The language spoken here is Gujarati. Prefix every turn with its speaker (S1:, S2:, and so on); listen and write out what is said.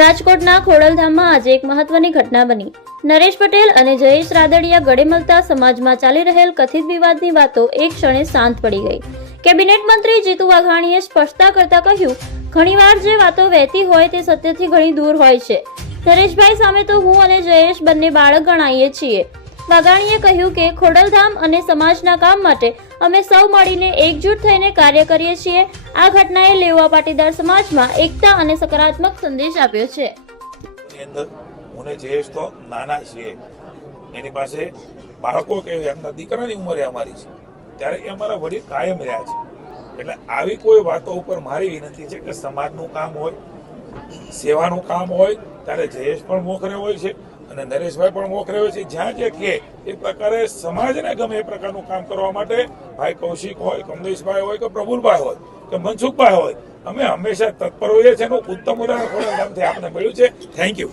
S1: રાજકોટના ખોડલધામમાં આજે એક મહત્વની ઘટના બની. નરેશ પટેલ અને જયેશ રાદડિયા ગળે મળતા સમાજમાં ચાલી રહેલ કથિત વિવાદની વાતો એક ક્ષણે શાંત પડી ગઈ. કેબિનેટ મંત્રી જીતુ વાઘાણીએ સ્પષ્ટતા કરતા કહ્યું, ઘણીવાર જે વાતો વહેતી હોય તે સત્યથી ઘણી દૂર હોય છે. નરેશભાઈ સામે તો હું અને જયેશ બંને બાળક ગણાઈએ છીએ. વાઘાણીએ કહ્યું કે ખોડલધામ અને સમાજના કામ માટે અમે સૌ મળીને એકજૂટ થઈને કાર્ય કરીએ છીએ. આ ઘટનાએ લેવા પાટીદાર સમાજમાં એકતા અને સકારાત્મક સંદેશ આપ્યો છે.
S2: ની અંદર હું ને તો નાના છીએ. એની પાસે બાળકો કે એમના દીકરાની ઉંમરે અમારી છે. ત્યારે એ અમારા વડીલ કાયમ રહ્યા છે. એટલે આવી કોઈ વાતો ઉપર મારી વિનંતી છે કે સમાજનું કામ હોય, સેવાનું કામ હોય, ત્યારે જયેશ પણ મોખરે હોય છે. અને નરેશભાઈ પણ મોખરે રહ્યો છે. જ્યાં જે કે એ પ્રકારે સમાજને ગમે એ પ્રકારનું કામ કરવા માટે ભાઈ કૌશિક હોય, કમલેશભાઈ હોય કે પ્રભુલભાઈ હોય કે મનસુખભાઈ હોય, અમે હંમેશા તત્પર હોઈએ છીએ. એનું ઉત્તમ ઉદાહરણ ખોડલધામથી આપને મળ્યું છે. Thank you